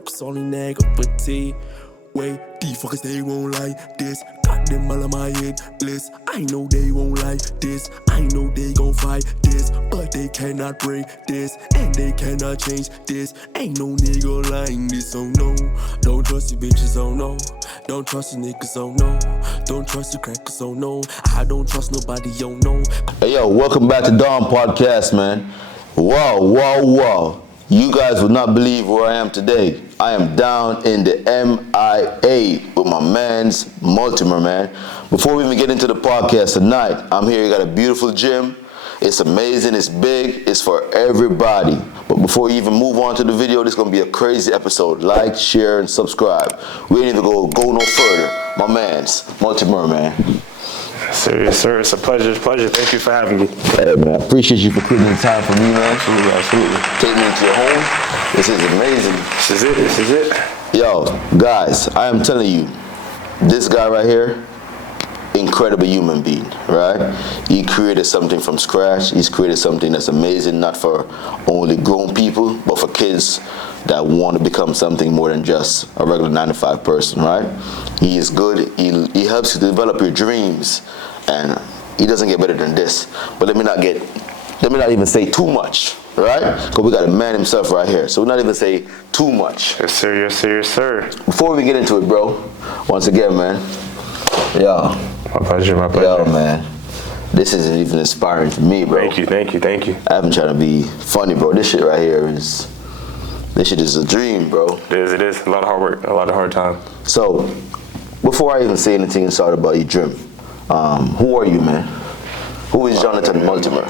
focus on the negativity. Wait, these fuckers, they won't like this. Got them all on my head list. I know they won't like this. I know they gon' fight this. But they cannot break this. And they cannot change this. Ain't no nigga lying this, oh no. Don't trust you bitches, oh no. Don't trust you niggas, oh no. Don't trust you crackers, oh no. I don't trust nobody, oh no. Hey yo, welcome back to Dawn Podcast, man. Wow. You guys would not believe where I am today. I am down in the MIA with my man's Multimer, man. Before we even get into the podcast tonight, I'm here. You got a beautiful gym. It's amazing. It's big. It's for everybody. But before you even move on to the video, this is going to be a crazy episode. Like, share, and subscribe. We ain't even go no further. My man's Multimer, man. Serious, sir. It's a pleasure. Thank you for having me. Hey, man. I appreciate you for creating the time for me, man. Absolutely. Take me into your home. This is amazing. This is it. Yo, guys, I am telling you, this guy right here, incredible human being, right? He created something from scratch. He's created something that's amazing, not for only grown people, but for kids that want to become something more than just a regular 9-to-5 person, right? He is good. He helps you develop your dreams, and he doesn't get better than this. But let me not even say too much, right? Because we got a man himself right here, so we're not even say too much. Yes, sir. Before we get into it, bro, once again, man, yo. My pleasure. Yo, man, this isn't even inspiring to me, bro. Thank you. I haven't tried to be funny, bro. This shit right here is a dream, bro. It is. A lot of hard work, a lot of hard time. So, before I even say anything inside about your dream, who are you, man? Who is Jonathan Multimer?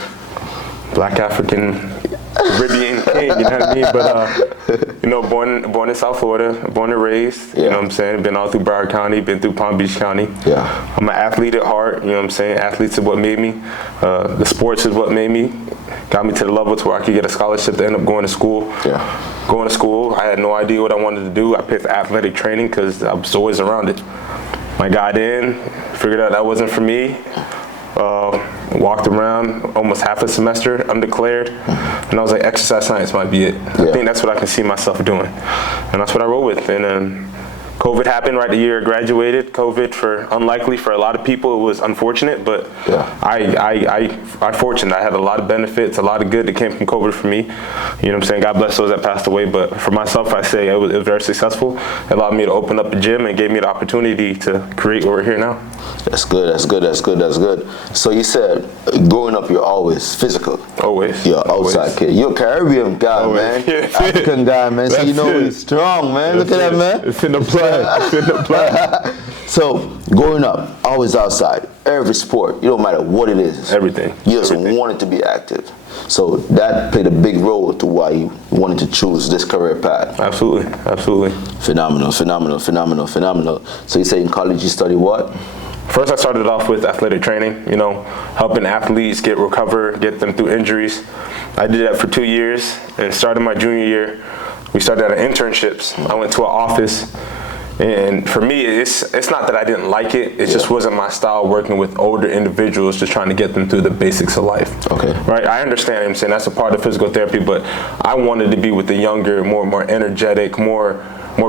Black African Caribbean king, you know what I mean? But, born in South Florida, born and raised, you know what I'm saying? Been all through Broward County, been through Palm Beach County. Yeah. I'm an athlete at heart, you know what I'm saying? Athletes is what made me. The sports is what made me. Got me to the level to where I could get a scholarship to end up going to school. Yeah. Going to school, I had no idea what I wanted to do. I picked athletic training because I was always around it. I got in, figured out that wasn't for me. Walked around almost half a semester undeclared, and I was like, exercise science might be it. Yeah. I think that's what I can see myself doing, and that's what I roll with. And then COVID happened right the year I graduated. COVID, unlikely for a lot of people, it was unfortunate, but yeah. I fortunate. I had a lot of benefits, a lot of good that came from COVID for me. You know what I'm saying? God bless those that passed away, but for myself, I say it was very successful. It allowed me to open up a gym and gave me the opportunity to create what we're here now. That's good. So you said, growing up, you're always physical. Always. You're an outside kid. You're a Caribbean guy, Always. Man. African guy, man. So you know he's strong, man. Look at that, man. It's in the blood. So, growing up, always outside, every sport, you don't matter what it is. Everything. You just wanted to be active. So that played a big role to why you wanted to choose this career path. Absolutely. Phenomenal. So you say in college you study what? First, I started off with athletic training, helping athletes recover, get them through injuries. I did that for 2 years, and starting my junior year, we started out internships. I went to an office, and for me, it's not that I didn't like it, it just wasn't my style working with older individuals, just trying to get them through the basics of life. Okay. Right, I understand what I'm saying, that's a part of physical therapy, but I wanted to be with the younger, more energetic, more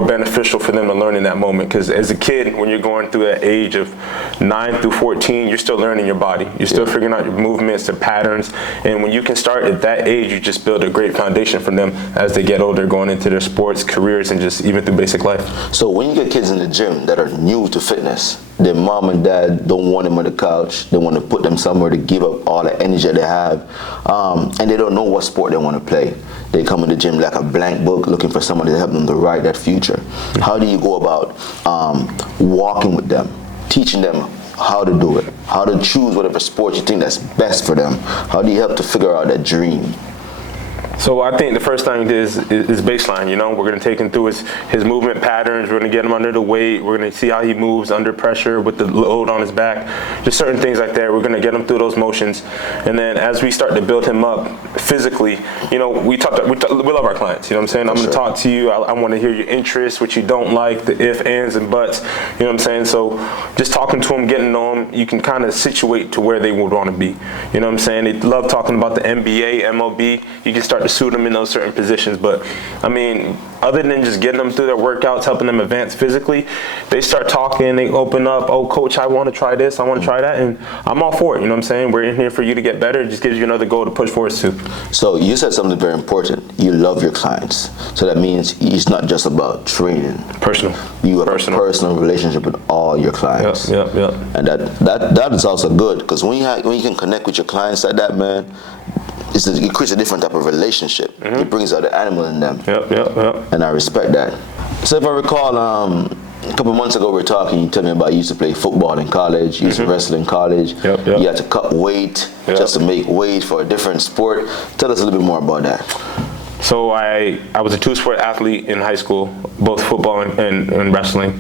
beneficial for them to learn in that moment. Because as a kid, when you're going through that age of 9 through 14, you're still learning your body. You're still figuring out your movements, the patterns. And when you can start at that age, you just build a great foundation for them as they get older, going into their sports, careers, and just even through basic life. So when you get kids in the gym that are new to fitness, their mom and dad don't want them on the couch. They want to put them somewhere to give up all the energy they have. And they don't know what sport they want to play. They come in the gym like a blank book, looking for somebody to help them to write that future. How do you go about walking with them, teaching them how to do it, how to choose whatever sport you think that's best for them? How do you help to figure out that dream? So I think the first thing is baseline. We're going to take him through his movement patterns. We're going to get him under the weight. We're going to see how he moves under pressure with the load on his back. Just certain things like that. We're going to get him through those motions, and then as we start to build him up physically, we love our clients. You know what I'm saying? I'm going to talk to you. I want to hear your interests, what you don't like, the ifs, ands, and buts. You know what I'm saying? So just talking to him, getting to know him, you can kind of situate to where they would want to be. You know what I'm saying? They love talking about the NBA, MLB. You can start to pursued them in those certain positions. But I mean, other than just getting them through their workouts, helping them advance physically, they start talking, they open up, oh, coach, I want to try this, I want to try that, and I'm all for it, you know what I'm saying? We're in here for you to get better. It just gives you another goal to push forward to. So you said something very important. You love your clients. So that means it's not just about training. Personal. You have a personal relationship with all your clients. Yep. And that is also good, because when you can connect with your clients like that, man, it creates a different type of relationship. It brings out the animal in them. Yep. And I respect that. So if I recall, a couple months ago we were talking, you told me about you used to play football in college, you used to wrestle in college. Yep. You had to cut weight just to make weight for a different sport. Tell us a little bit more about that. So I was a two-sport athlete in high school, both football and wrestling.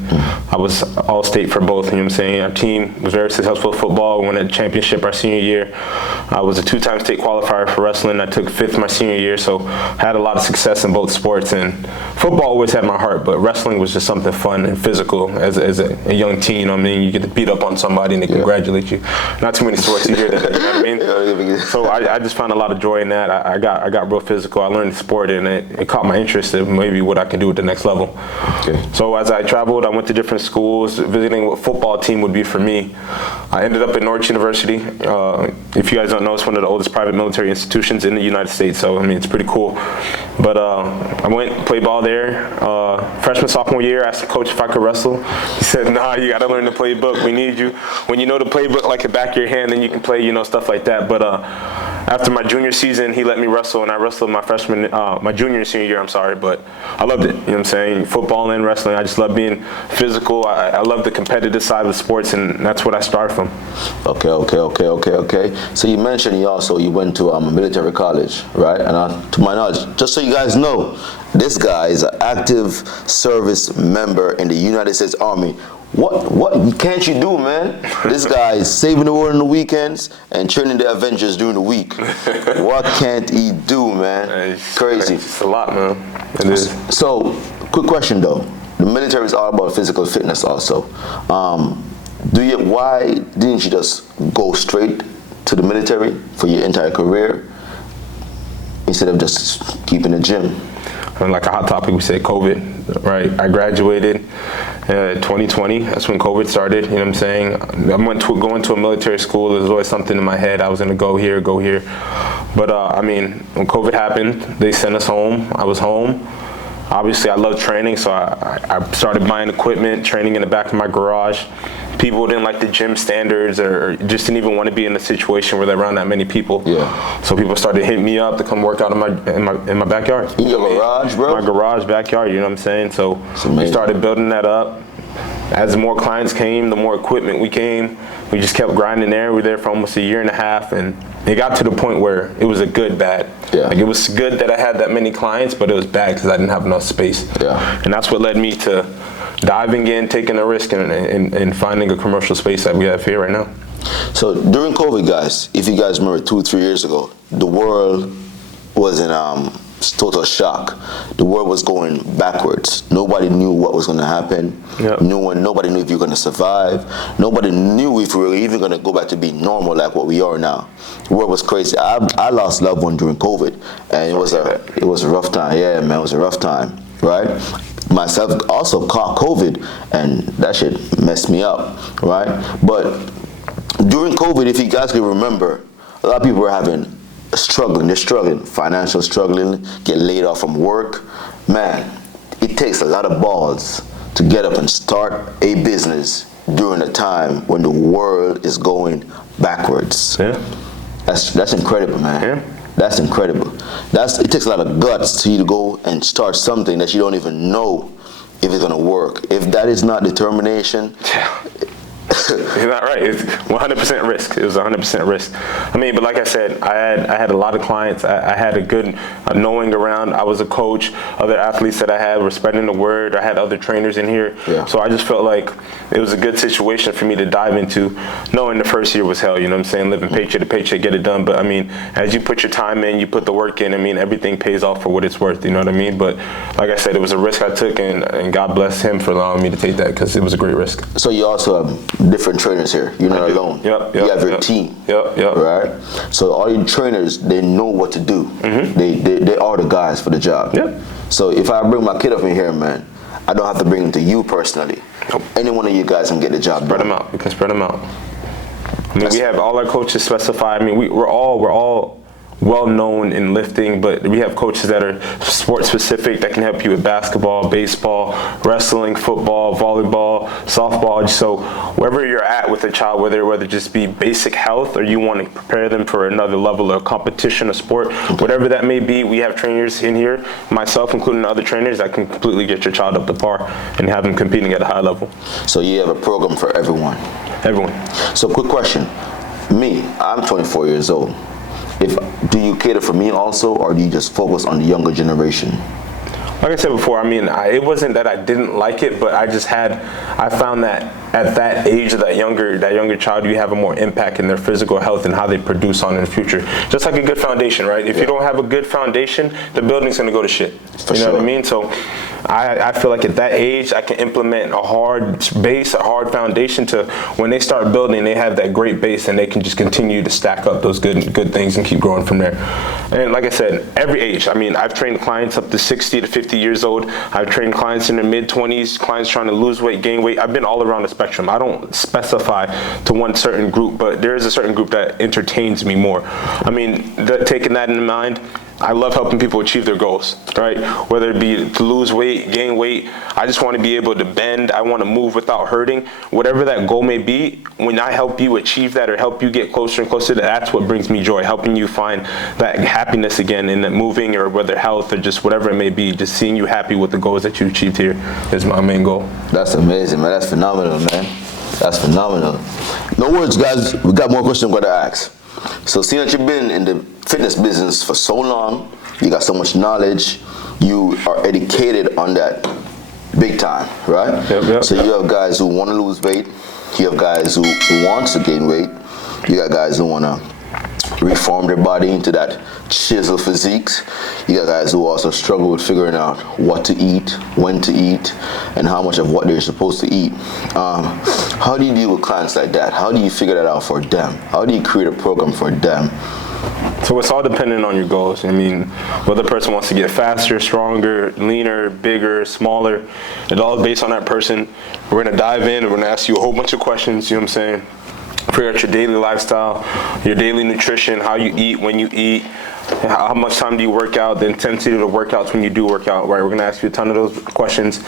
I was all-state for both, you know what I'm saying? Our team was very successful with football. We won a championship our senior year. I was a two-time state qualifier for wrestling. I took fifth my senior year, so I had a lot of success in both sports. And football always had my heart, but wrestling was just something fun and physical as a young teen. I mean, you get to beat up on somebody and they congratulate you. Not too many sports you hear that, you know what I mean? So I just found a lot of joy in that. I got real physical. I learned the sport, and it caught my interest in maybe what I can do at the next level. Okay. So as I traveled, I went to different schools, visiting what football team would be for me. I ended up at Norwich University. If you guys don't know, it's one of the oldest private military institutions in the United States, so I mean, it's pretty cool. But I went, played ball there. Freshman, sophomore year, I asked the coach if I could wrestle. He said, nah, you gotta learn the playbook. We need you. When you know the playbook like the back of your hand, then you can play, you know, stuff like that. But after my junior season, he let me wrestle, and I wrestled my junior and senior year, I'm sorry, but I loved it, you know what I'm saying? Football and wrestling, I just love being physical. I love the competitive side of sports, and that's what I started from. Okay. So you mentioned you went to a military college, right? And to my knowledge, just so you guys know, this guy is an active service member in the United States Army. What can't you do, man? This guy is saving the world on the weekends and training the Avengers during the week. What can't he do, man? Crazy. It's a lot, man. It is. So, quick question though. The military is all about physical fitness also. Why didn't you just go straight to the military for your entire career instead of just keeping the gym? Like a hot topic, we say COVID, right? I graduated 2020. That's when COVID started, you know what I'm saying? Going to a military school, there was always something in my head. I was gonna go here. But I mean, when COVID happened, they sent us home. I was home. Obviously, I love training, so I started buying equipment, training in the back of my garage. People didn't like the gym standards, or just didn't even want to be in a situation where they're around that many people. Yeah. So people started hitting me up to come work out in my backyard. In your garage, bro? My garage, backyard, you know what I'm saying? So we started building that up. As more clients came, the more equipment we came. We just kept grinding there. We were there for almost a year and a half, and it got to the point where it was a good bad. Yeah. Like, it was good that I had that many clients, but it was bad because I didn't have enough space. Yeah. And that's what led me to diving in, taking a risk, and finding a commercial space that we have here right now. So during COVID, guys, if you guys remember 2-3 years ago, the world was in total shock. The world was going backwards. Nobody knew what was going to happen. Yep. Nobody knew if you were going to survive. Nobody knew if we were even going to go back to being normal like what we are now. The world was crazy. I lost loved one during COVID, and it was a rough time. Yeah, man, it was a rough time, right? Myself also caught COVID, and that shit messed me up, right? But during COVID, if you guys can remember, a lot of people were struggling. They're struggling, financial struggling, get laid off from work. Man, it takes a lot of balls to get up and start a business during a time when the world is going backwards. Yeah. That's incredible, man. Yeah. That's incredible. It takes a lot of guts to you to go and start something that you don't even know if it's gonna work. If that is not determination, You're not right. It's 100% risk. It was 100% risk. I mean, but like I said, I had a lot of clients. I had a good knowing around. I was a coach. Other athletes that I had were spreading the word. I had other trainers in here. Yeah. So I just felt like it was a good situation for me to dive into, knowing the first year was hell, you know what I'm saying? Living paycheck to paycheck, get it done. But I mean, as you put your time in, you put the work in, I mean, everything pays off for what it's worth, you know what I mean? But like I said, it was a risk I took, and God bless him for allowing me to take that, because it was a great risk. So you also have different different trainers here. You're not alone. Yep, you have your yep. team. Yep. Right? So all your trainers, they know what to do. They are the guys for the job. Yep. So if I bring my kid up in here, man, I don't have to bring him to you personally. Nope. Any one of you guys can get the job Spread done. them out. We can spread them out. I mean, we have all our coaches specified. I mean, we're all well known in lifting, but we have coaches that are sport specific that can help you with basketball, baseball, wrestling, football, volleyball, softball. So wherever you're at with a child, whether it just be basic health or you want to prepare them for another level of competition or sport, whatever that may be, we have trainers in here, myself including other trainers, that can completely get your child up to par and have them competing at a high level. So you have a program for everyone. Everyone. So quick question. Me, I'm 24 years old. Do you cater for me also, or do you just focus on the younger generation? Like I said before, I mean, it wasn't that I didn't like it, but I found that at that age of that younger child, you have a more impact in their physical health and how they produce on in the future. Just like a good foundation, right? If you don't have a good foundation, the building's gonna go to shit. For you know sure. what I mean? So I feel like at that age, I can implement a hard base, a hard foundation to when they start building, they have that great base and they can just continue to stack up those good things and keep growing from there. And like I said, every age, I mean, I've trained clients up to 60 to 50 years old. I've trained clients in their mid-20s, clients trying to lose weight, gain weight. I've been all around the spectrum. I don't specify to one certain group, but there is a certain group that entertains me more. I mean, taking that in mind, I love helping people achieve their goals, right? Whether it be to lose weight, gain weight, I just want to be able to bend, I want to move without hurting. Whatever that goal may be, when I help you achieve that or help you get closer and closer, that's what brings me joy, helping you find that happiness again in that moving, or whether health or just whatever it may be, just seeing you happy with the goals that you achieved here is my main goal. That's amazing, man. That's phenomenal, man. That's phenomenal. No words, guys. We got more questions I'm going to ask. So seeing that you've been in the fitness business for so long, you got so much knowledge, you are educated on that big time, right? Yep. So you have guys who want to lose weight, you have guys who want to gain weight, you got guys who want to reform their body into that chisel physiques. You got guys who also struggle with figuring out what to eat, when to eat, and how much of what they're supposed to eat. How do you deal with clients like that? How do you figure that out for them? How do you create a program for them? So it's all dependent on your goals. I mean, whether the person wants to get faster, stronger, leaner, bigger, smaller, it's all based on that person. We're gonna dive in and we're gonna ask you a whole bunch of questions, you know what I'm saying? Figure out your daily lifestyle, your daily nutrition, how you eat, when you eat, how much time do you work out, the intensity of the workouts when you do work out, right? We're gonna ask you a ton of those questions,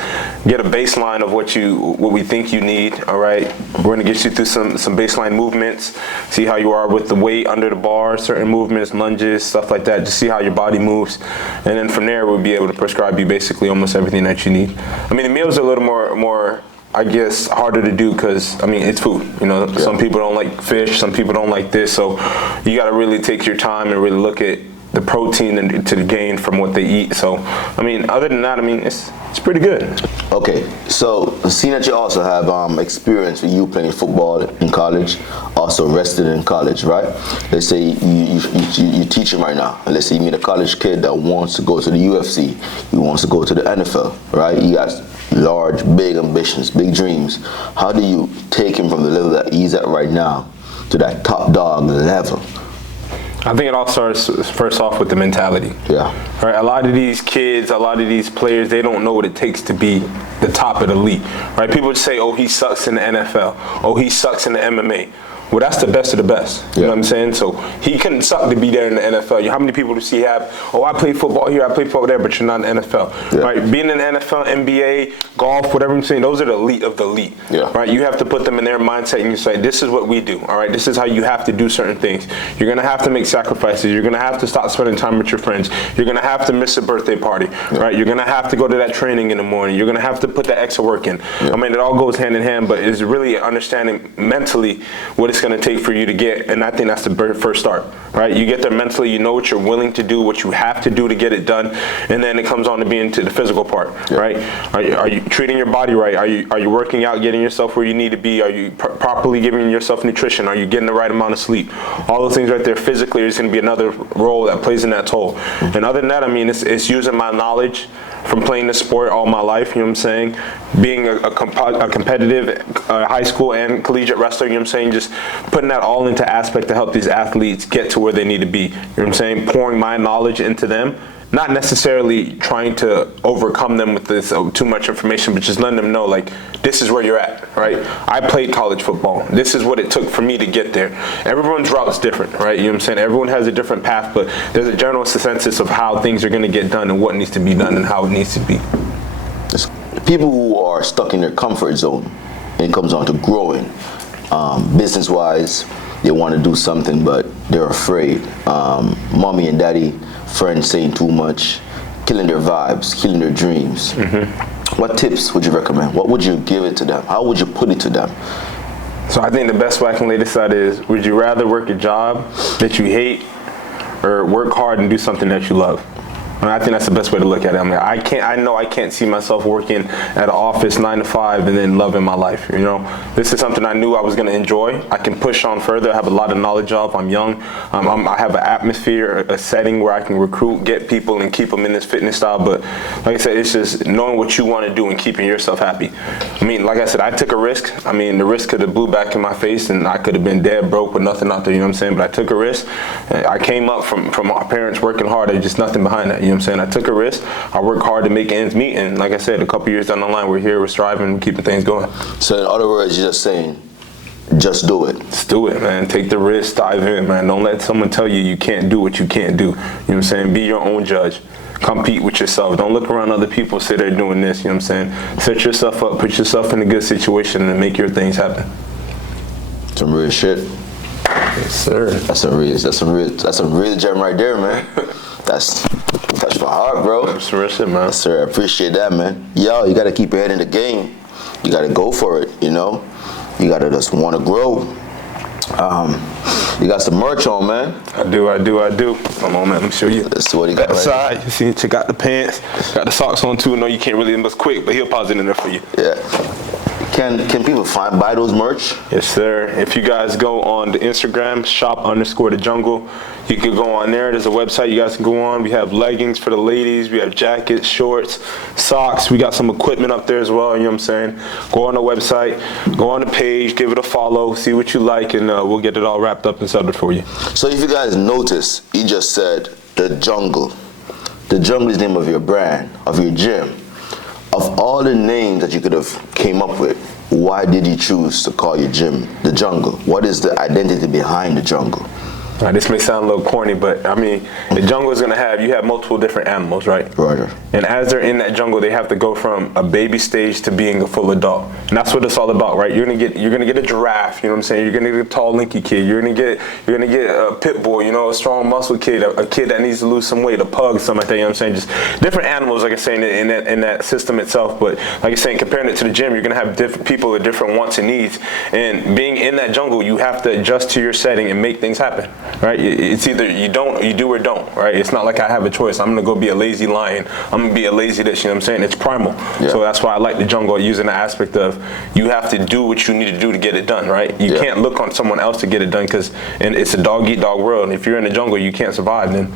get a baseline of what we think you need, all right? We're gonna get you through some baseline movements, see how you are with the weight under the bar, certain movements, lunges, stuff like that, just see how your body moves. And then from there, we'll be able to prescribe you basically almost everything that you need. I mean, the meals are a little more I guess harder to do because, I mean, it's food, you know. Yeah. Some people don't like fish, some people don't like this, so you got to really take your time and really look at the protein and to the gain from what they eat. So, I mean, other than that, I mean, it's pretty good. Okay, so seeing that you also have experience with you playing football in college, also rested in college, right? Let's say you teach him right now. Let's say you meet a college kid that wants to go to the UFC, he wants to go to the NFL, right? You got large, big ambitions, big dreams. How do you take him from the level that he's at right now to that top dog level? I think it all starts first off with the mentality. Yeah. Right. A lot of these kids, a lot of these players, they don't know what it takes to be the top of the league. Right. People just say, "Oh, he sucks in the NFL. Oh, he sucks in the MMA." Well, that's the best of the best. You know what I'm saying? So he couldn't suck to be there in the NFL. How many people does he have? Oh, I play football here, I play football there, but you're not in the NFL. Yeah. Right? Being in the NFL, NBA, golf, whatever I'm saying, those are the elite of the elite. Yeah. Right? You have to put them in their mindset and you say, this is what we do. All right? This is how you have to do certain things. You're going to have to make sacrifices. You're going to have to stop spending time with your friends. You're going to have to miss a birthday party. Yeah. Right? You're going to have to go to that training in the morning. You're going to have to put that extra work in. Yeah. I mean, it all goes hand in hand, but it's really understanding mentally what it's going to take for you to get, and I think that's the first start, right? You get there mentally, you know what you're willing to do, what you have to do to get it done, and then it comes on to being to the physical part, right? Are you treating your body right? Are you working out, getting yourself where you need to be? Are you properly giving yourself nutrition? Are you getting the right amount of sleep? All those things right there physically is going to be another role that plays in that toll. And other than that, I mean, it's using my knowledge, from playing the sport all my life, you know what I'm saying? Being a competitive high school and collegiate wrestler, you know what I'm saying? Just putting that all into aspect to help these athletes get to where they need to be. You know what I'm saying? Pouring my knowledge into them. Not necessarily trying to overcome them with this too much information, but just letting them know, like, this is where you're at, right? I played college football. This is what it took for me to get there. Everyone's route is different, right? You know what I'm saying? Everyone has a different path, but there's a general consensus of how things are going to get done and what needs to be done and how it needs to be. People who are stuck in their comfort zone, and it comes down to growing, business-wise, they want to do something, but they're afraid. Mommy and daddy, friends saying too much, killing their vibes, killing their dreams. What tips would you recommend? What would you give it to them? How would you put it to them? So I think the best way I can lay this out is, would you rather work a job that you hate or work hard and do something that you love? And I think that's the best way to look at it. I mean, I know I can't see myself working at an office 9 to 5 and then loving my life. You know, this is something I knew I was going to enjoy. I can push on further. I have a lot of knowledge of. I'm young. I have an atmosphere, a setting where I can recruit, get people, and keep them in this fitness style. But like I said, it's just knowing what you want to do and keeping yourself happy. I mean, like I said, I took a risk. I mean, the risk could have blew back in my face, and I could have been dead broke with nothing out there. You know what I'm saying? But I took a risk. I came up from my parents working hard. There's just nothing behind that. You know what I'm saying? I took a risk. I worked hard to make ends meet, and like I said, a couple years down the line, we're here, we're striving, we're keeping things going. So in other words, you're just saying, just do it. Just do it, man. Take the risk, dive in, man. Don't let someone tell you you can't do what you can't do. You know what I'm saying? Be your own judge. Compete with yourself. Don't look around other people, say they're doing this, you know what I'm saying? Set yourself up, put yourself in a good situation, and make your things happen. Some real shit. Yes, sir. That's a real gem right there, man. That's touch my heart, bro. That's real shit, man. Yes, sir. I appreciate that, man. Yo, you gotta keep your head in the game. You gotta go for it, you know? You gotta just wanna grow. You got some merch on, man. I do. Come on, man. Let me show you. Let's see what he got. Side, you see, check out the pants. Got the socks on too. No, you can't really move quick, but he'll pause it in there for you. Yeah. Can people buy those merch? Yes, sir. If you guys go on the Instagram, shop_thejungle, you can go on there. There's a website you guys can go on. We have leggings for the ladies. We have jackets, shorts, socks. We got some equipment up there as well. You know what I'm saying? Go on the website, go on the page, give it a follow, see what you like, and we'll get it all wrapped up and settled for you. So if you guys notice, he just said The Jungle. The Jungle is the name of your brand, of your gym. Of all the names that you could have came up with, why did you choose to call your gym The Jungle? What is the identity behind The Jungle? This may sound a little corny, but I mean, the jungle is gonna have multiple different animals, right? Right. And as they're in that jungle, they have to go from a baby stage to being a full adult, and that's what it's all about, right? You're gonna get a giraffe, you know what I'm saying? You're gonna get a tall, lanky kid. You're gonna get a pit bull, you know, a strong muscle kid, a kid that needs to lose some weight, a pug, something like that. You know what I'm saying? Just different animals, like I say, in that system itself. But like I say, comparing it to the gym, you're gonna have different people with different wants and needs, and being in that jungle, you have to adjust to your setting and make things happen. Right? It's either you do or don't, right? It's not like I have a choice. I'm gonna go be a lazy lion. I'm gonna be a lazy this, you know what I'm saying? It's primal. Yeah. So that's why I like the jungle, using the aspect of you have to do what you need to do to get it done, right? You can't look on someone else to get it done, and it's a dog-eat-dog world. And if you're in the jungle, you can't survive, then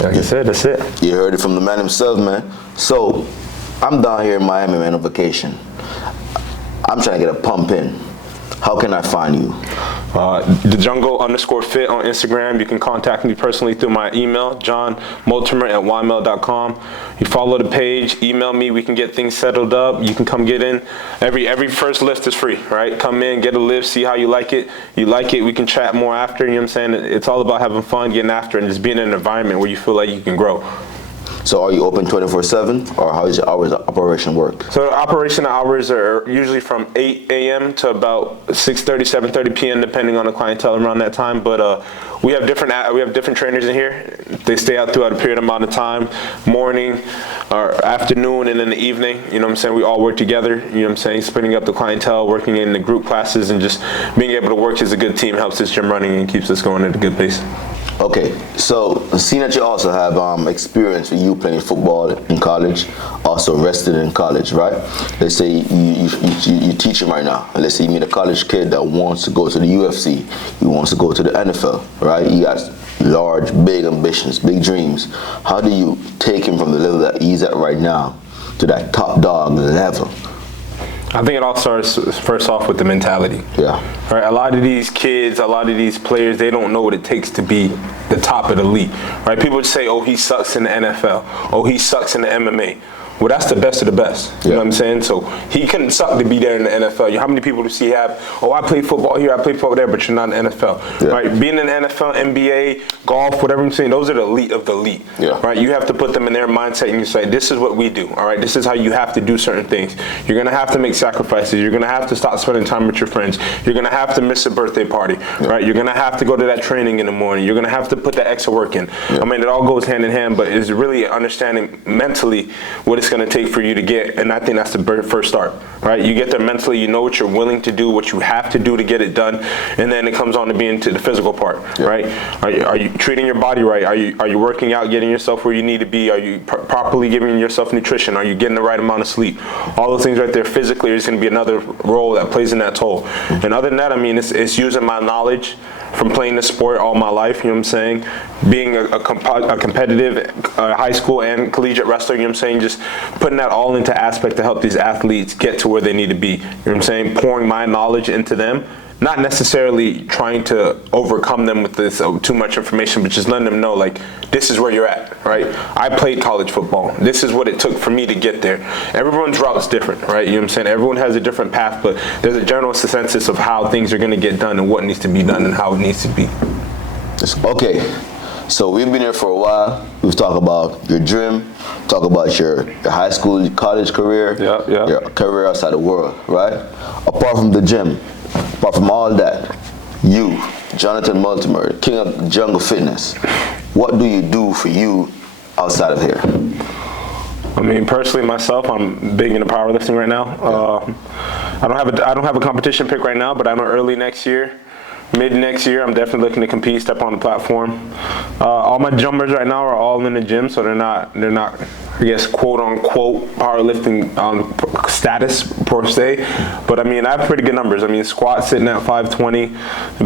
like I said, that's it. You heard it from the man himself, man. So I'm down here in Miami, man, on vacation. I'm trying to get a pump in. How can I find you? The Jungle_Fit on Instagram. You can contact me personally through my email, johnmultimer@ymail.com. You follow the page, email me. We can get things settled up. You can come get in. Every first lift is free, right? Come in, get a lift, see how you like it. You like it, we can chat more after. You know what I'm saying? It's all about having fun, getting after, and just being in an environment where you feel like you can grow. So are you open 24/7, or how does your hours of operation work? So the operation hours are usually from 8 a.m. to about 6:30, 7:30 p.m. depending on the clientele around that time. But we have different trainers in here. They stay out throughout a period amount of time, morning or afternoon, and in the evening. You know what I'm saying? We all work together. You know what I'm saying? Splitting up the clientele, working in the group classes, and just being able to work as a good team helps this gym running and keeps us going at a good pace. Okay, so seeing that you also have experience with you playing football in college, also wrestling in college, right? Let's say you teach him right now. Let's say you meet a college kid that wants to go to the UFC, he wants to go to the NFL, right? He got large, big ambitions, big dreams. How do you take him from the level that he's at right now to that top dog level? I think it all starts first off with the mentality. Yeah. Right. A lot of these kids, a lot of these players, they don't know what it takes to be the top of the league. Right. People just say, "Oh, he sucks in the NFL. Oh, he sucks in the MMA." Well, that's the best of the best. You know what I'm saying? So he couldn't suck to be there in the NFL. How many people do you see have, oh, I play football here, I play football there, but you're not in the NFL. Yeah. Right? Being in the NFL, NBA, golf, whatever I'm saying, those are the elite of the elite. Yeah. Right? You have to put them in their mindset and you say, this is what we do. All right? This is how you have to do certain things. You're going to have to make sacrifices. You're going to have to stop spending time with your friends. You're going to have to miss a birthday party. Yeah. Right? You're going to have to go to that training in the morning. You're going to have to put that extra work in. Yeah. I mean, it all goes hand in hand, but it's really understanding mentally what it's going to take for you to get, and I think that's the first start, right? You get there mentally, you know what you're willing to do, what you have to do to get it done, and then it comes on to being to the physical part, right? Are you treating your body right? Are you working out, getting yourself where you need to be? Are you properly giving yourself nutrition? Are you getting the right amount of sleep? All those things right there physically is going to be another role that plays in that toll. And other than that, I mean, it's using my knowledge from playing the sport all my life, you know what I'm saying? Being a competitive high school and collegiate wrestler, you know what I'm saying? Just putting that all into aspect to help these athletes get to where they need to be. You know what I'm saying? Pouring my knowledge into them, not necessarily trying to overcome them with this too much information, but just letting them know, like, this is where you're at, right? I played college football. This is what it took for me to get there. Everyone's route's different, right? You know what I'm saying? Everyone has a different path, but there's a general consensus of how things are going to get done and what needs to be done and how it needs to be. Okay, so we've been here for a while. We've talked about your dream, talk about your high school, college career, your career outside the world, right? Apart from the gym, apart from all that, you, Jonathan Multimer, king of jungle fitness, what do you do for you outside of here? I mean, personally, myself, I'm big into powerlifting right now. I don't have a competition pick right now, but I know early next year, mid next year, I'm definitely looking to compete, step on the platform. All my jumpers right now are all in the gym, so they're not, I guess, quote unquote powerlifting status per se. But I mean, I have pretty good numbers. I mean, squat sitting at 520,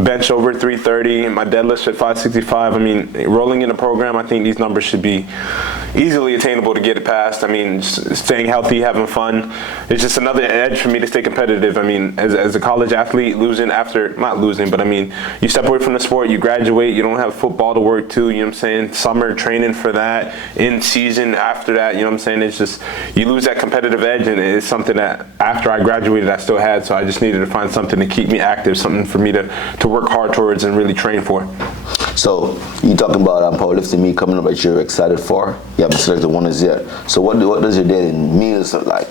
bench over 330, and my deadlift at 565. I mean, rolling in the program, I think these numbers should be easily attainable to get it past. I mean, just staying healthy, having fun. It's just another edge for me to stay competitive. I mean, as a college athlete, not losing, but I mean, you step away from the sport, you graduate, you don't have football to work to, you know what I'm saying? Summer training for that, in season after that, you know what I'm saying? It's just, you lose that competitive edge, and it's something that after I graduated I still had, so I just needed to find something to keep me active, something for me to work hard towards and really train for. So you talking about powerlifting meet coming up that you're excited for? You haven't selected one as yet. So what does your daily meals look like?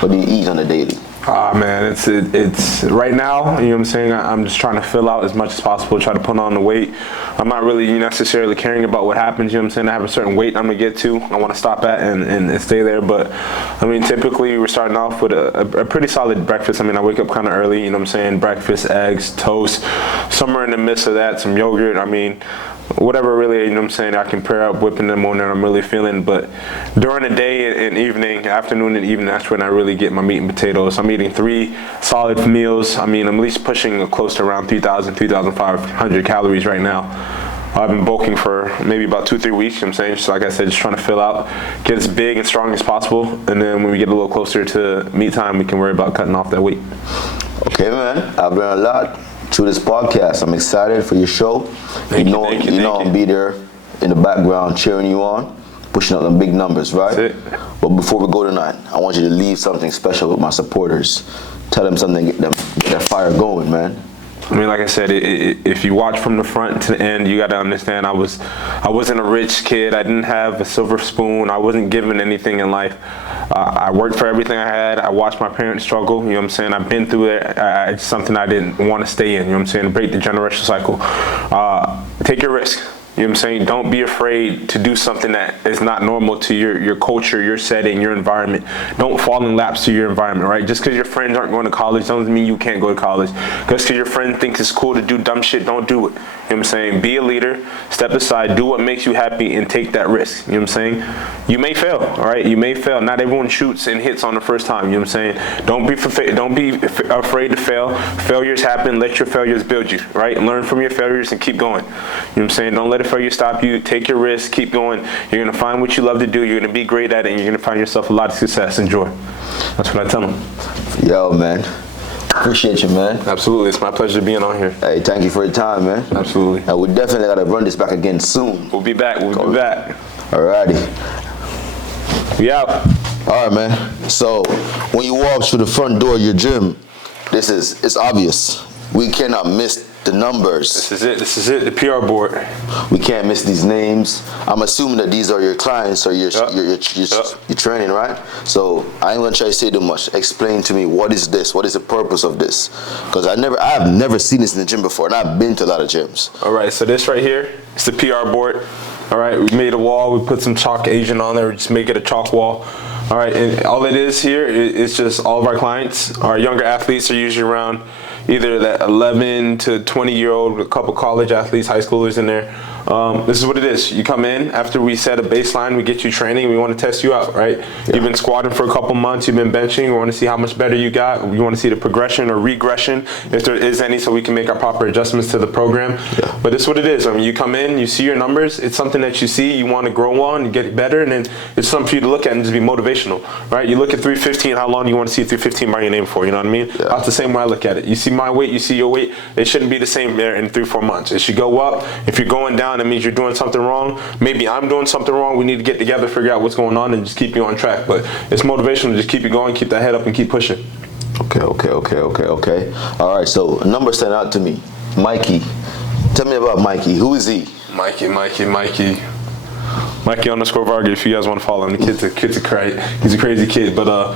What do you eat on a daily? Man, it's right now, you know what I'm saying, I'm just trying to fill out as much as possible, try to put on the weight. I'm not really necessarily caring about what happens, you know what I'm saying? I have a certain weight I'm going to get to, I want to stop at and stay there. But I mean, typically we're starting off with a pretty solid breakfast. I mean, I wake up kind of early, you know what I'm saying, breakfast, eggs, toast, somewhere in the midst of that, some yogurt. I mean, whatever really, you know what I'm saying, I can pair up whipping in the morning I'm really feeling. But during the day and evening, afternoon and evening, that's when I really get my meat and potatoes. I'm eating 3 solid meals. I mean, I'm at least pushing close to around 3,500 calories right now. I've been bulking for maybe about 2-3 weeks, you know what I'm saying? Just like I said, just trying to fill out, get as big and strong as possible, and then when we get a little closer to meet time, we can worry about cutting off that weight. Okay, man, I've learned a lot through this podcast. I'm excited for your show. Thank you. I'll be there in the background cheering you on, pushing up them big numbers, right? That's it. But before we go tonight, I want you to leave something special with my supporters. Tell them something, get that fire going, man. I mean, like I said, if you watch from the front to the end, you got to understand I wasn't a rich kid. I didn't have a silver spoon. I wasn't given anything in life. I worked for everything I had. I watched my parents struggle. You know what I'm saying? I've been through it. It's something I didn't want to stay in. You know what I'm saying? Break the generational cycle. Take your risk. You know what I'm saying? Don't be afraid to do something that is not normal to your culture, your setting, your environment. Don't fall in laps to your environment, right? Just because your friends aren't going to college doesn't mean you can't go to college. Just because your friend thinks it's cool to do dumb shit, don't do it. You know what I'm saying? Be a leader, step aside, do what makes you happy, and take that risk. You know what I'm saying? You may fail, all right? You may fail. Not everyone shoots and hits on the first time. You know what I'm saying? Don't be afraid to fail. Failures happen. Let your failures build you, right? Learn from your failures and keep going. You know what I'm saying? Don't let a failure stop you. Take your risk. Keep going. You're going to find what you love to do. You're going to be great at it, and you're going to find yourself a lot of success and joy. That's what I tell them. Yo, man. Appreciate you, man. Absolutely. It's my pleasure being on here. Hey, thank you for your time, man. Absolutely. And we definitely got to run this back again soon. We'll be back. We'll be back. Alrighty. We out. All right, man. So when you walk through the front door of your gym, it's obvious. We cannot miss the numbers. This is it. The PR board. We can't miss these names. I'm assuming that these are your clients or you're training, right? So I ain't gonna try to say too much. Explain to me, what is this? What is the purpose of this? Because I've never seen this in the gym before, and I've been to a lot of gyms. All right, so this right here is the PR board. All right, we made a wall. We put some chalk Asian on there. We just make it a chalk wall. All right, and all it is here is just all of our clients. Our younger athletes are usually around either that 11 to 20-year-old, a couple college athletes, high schoolers in there. This is what it is. You come in, after we set a baseline, we get you training, we want to test you out, right? Yeah. You've been squatting for a couple months, you've been benching, we want to see how much better you got. We want to see the progression or regression, if there is any, so we can make our proper adjustments to the program. Yeah. But this is what it is. I mean, you come in, you see your numbers, it's something that you see, you want to grow on, you get better, and then it's something for you to look at and just be motivational, right? You look at 315, how long do you want to see 315 by your name for, you know what I mean? Yeah. That's the same way I look at it. You see my weight, you see your weight, it shouldn't be the same there in 3-4 months. It should go up. If you're going down, that means you're doing something wrong. Maybe I'm doing something wrong. We need to get together, figure out what's going on, and just keep you on track. But it's motivational to just keep you going, keep that head up, and keep pushing. Okay. All right, so a number stand out to me. Mikey. Tell me about Mikey. Who is he? Mikey _ Vargas, if you guys want to follow him. The kid's a crazy kid. But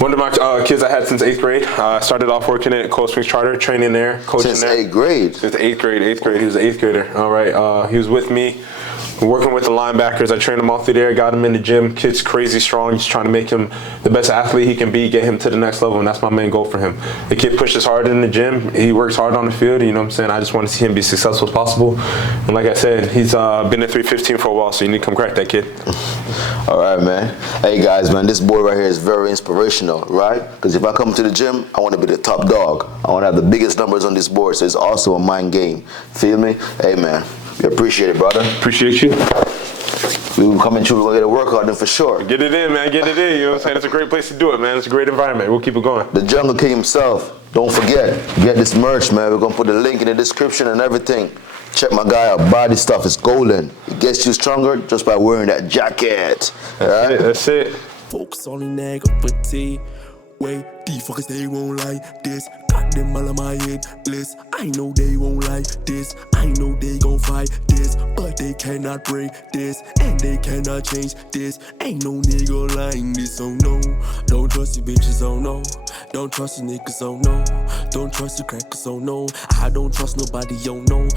one of my kids I had since 8th grade. I started off working at Cold Springs Charter, training there, coaching since there. Since 8th grade? Since 8th grade. He was an 8th grader. All right. He was with me, working with the linebackers. I trained him all through there, got him in the gym. Kid's crazy strong. Just trying to make him the best athlete he can be, get him to the next level, and that's my main goal for him. The kid pushes hard in the gym. He works hard on the field. You know what I'm saying? I just want to see him be successful as possible. And like I said, he's been at 315 for a while, so you need to come crack that kid. All right, man. Hey, guys, man, this boy right here is very inspirational, right? Because if I come to the gym, I want to be the top dog. I want to have the biggest numbers on this board, so it's also a mind game. Feel me? Hey, man, we appreciate it, brother. Appreciate you. We will come in through, we're going to get a workout in for sure. Get it in, man. Get it in. You know what I'm saying? It's a great place to do it, man. It's a great environment. We'll keep it going. The Jungle King himself. Don't forget, get this merch, man. We're going to put the link in the description and everything. Check my guy out. Body stuff is golden. It gets you stronger just by wearing that jacket. That's it. Focus on the negativity. Wait, these fuckers, they won't like this. Got them all on my head list. I know they won't like this. I know they gon' fight this. But they cannot break this. And they cannot change this. Ain't no nigga lying this, oh no. Don't trust your bitches, oh no. Don't trust your niggas, oh no. Don't trust your crackers, oh no. I don't trust nobody, oh no.